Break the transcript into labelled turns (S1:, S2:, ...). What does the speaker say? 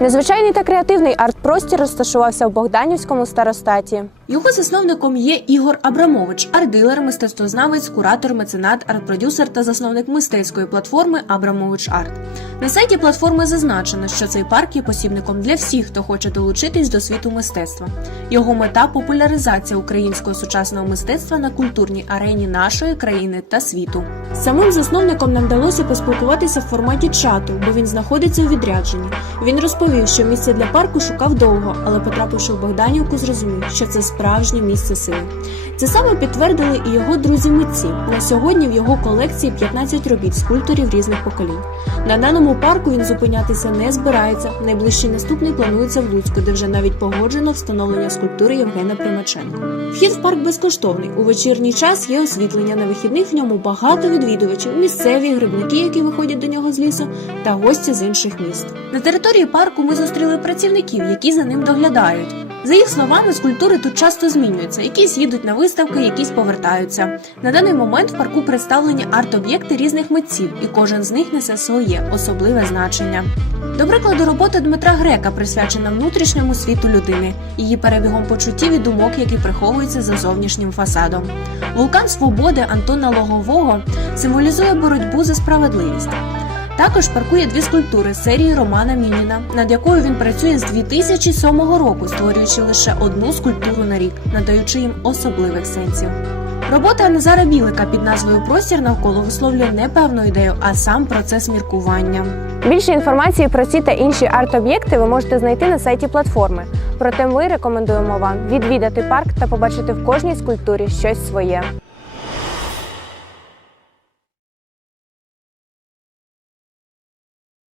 S1: Незвичайний та креативний арт-простір розташувався в Богданівському старостаті.
S2: Його засновником є Ігор Абрамович, арт-дилер, мистецтвознавець, куратор, меценат, арт-продюсер та засновник мистецької платформи Абрамович Арт. На сайті платформи зазначено, що цей парк є посібником для всіх, хто хоче долучитись до світу мистецтва. Його мета популяризація українського сучасного мистецтва на культурній арені нашої країни та світу. Самим засновником нам вдалося поспілкуватися в форматі чату, бо він знаходиться у відрядженні. Він розповів, що місце для парку шукав довго, але потрапивши в Богданівку, зрозумів, що це справжнє місце сили. Це саме підтвердили і його друзі-митці. На сьогодні в його колекції 15 робіт скульпторів різних поколінь. На даному парку він зупинятися не збирається. Найближчий наступний планується в Луцьку, де вже навіть погоджено встановлення скульптури Євгена Примаченко. Вхід в парк безкоштовний. У вечірній час є освітлення. На вихідних в ньому багато відвідувачів, місцеві грибники, які виходять до нього з лісу, та гості з інших міст. На території парку ми зустріли працівників, які за ним доглядають. За їх словами, скульптури тут часто змінюються. Якісь їдуть на виставки, якісь повертаються. На даний момент в парку представлені арт-об'єкти різних митців, і кожен з них несе своє особливе значення. До прикладу, робота Дмитра Грека присвячена внутрішньому світу людини, її перебігом почуттів і думок, які приховуються за зовнішнім фасадом. Вулкан свободи Антона Логового символізує боротьбу за справедливість. Також паркує дві скульптури серії Романа Мініна, над якою він працює з 2007 року, створюючи лише одну скульптуру на рік, надаючи їм особливих сенсів. Робота Назара Білика під назвою Простір навколо висловлює не певну ідею, а сам процес міркування.
S1: Більше інформації про ці та інші арт-об'єкти ви можете знайти на сайті платформи. Проте ми рекомендуємо вам відвідати парк та побачити в кожній скульптурі щось своє.